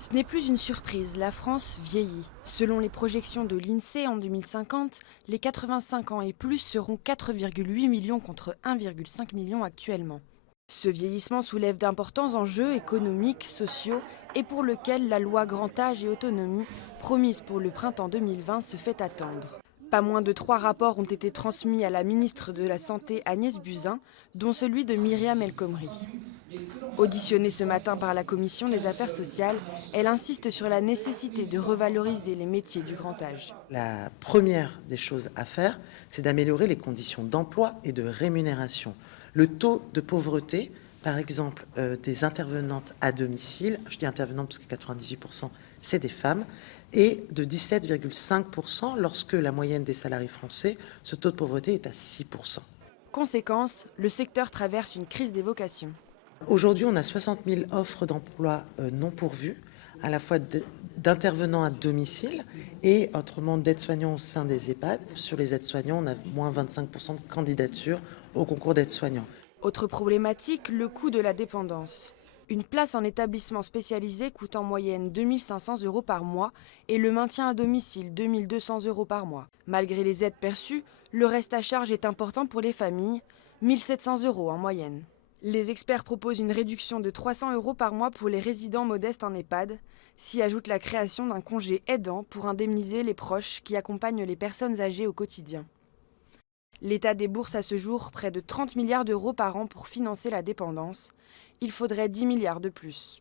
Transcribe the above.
Ce n'est plus une surprise, la France vieillit. Selon les projections de l'INSEE en 2050, les 85 ans et plus seront 4,8 millions contre 1,5 million actuellement. Ce vieillissement soulève d'importants enjeux économiques, sociaux et pour lequel la loi Grand Âge et Autonomie, promise pour le printemps 2020, se fait attendre. Pas moins de 3 rapports ont été transmis à la ministre de la Santé Agnès Buzyn, dont celui de Myriam El Khomri. Auditionnée ce matin par la Commission des affaires sociales, elle insiste sur la nécessité de revaloriser les métiers du grand âge. La première des choses à faire, c'est d'améliorer les conditions d'emploi et de rémunération. Le taux de pauvreté, par exemple, des intervenantes à domicile, je dis intervenantes parce que 98% c'est des femmes, est de 17,5% lorsque la moyenne des salariés français, ce taux de pauvreté est à 6%. Conséquence, le secteur traverse une crise des vocations. Aujourd'hui, on a 60 000 offres d'emploi non pourvues, à la fois d'intervenants à domicile et autrement d'aides-soignants au sein des EHPAD. Sur les aides-soignants, on a moins 25% de candidatures au concours d'aides-soignants. Autre problématique, le coût de la dépendance. Une place en établissement spécialisé coûte en moyenne 2 500 € par mois et le maintien à domicile 2 200 € par mois. Malgré les aides perçues, le reste à charge est important pour les familles, 1 700 € en moyenne. Les experts proposent une réduction de 300 € par mois pour les résidents modestes en EHPAD, s'y ajoute la création d'un congé aidant pour indemniser les proches qui accompagnent les personnes âgées au quotidien. L'État débourse à ce jour près de 30 milliards d'euros par an pour financer la dépendance. Il faudrait 10 milliards de plus.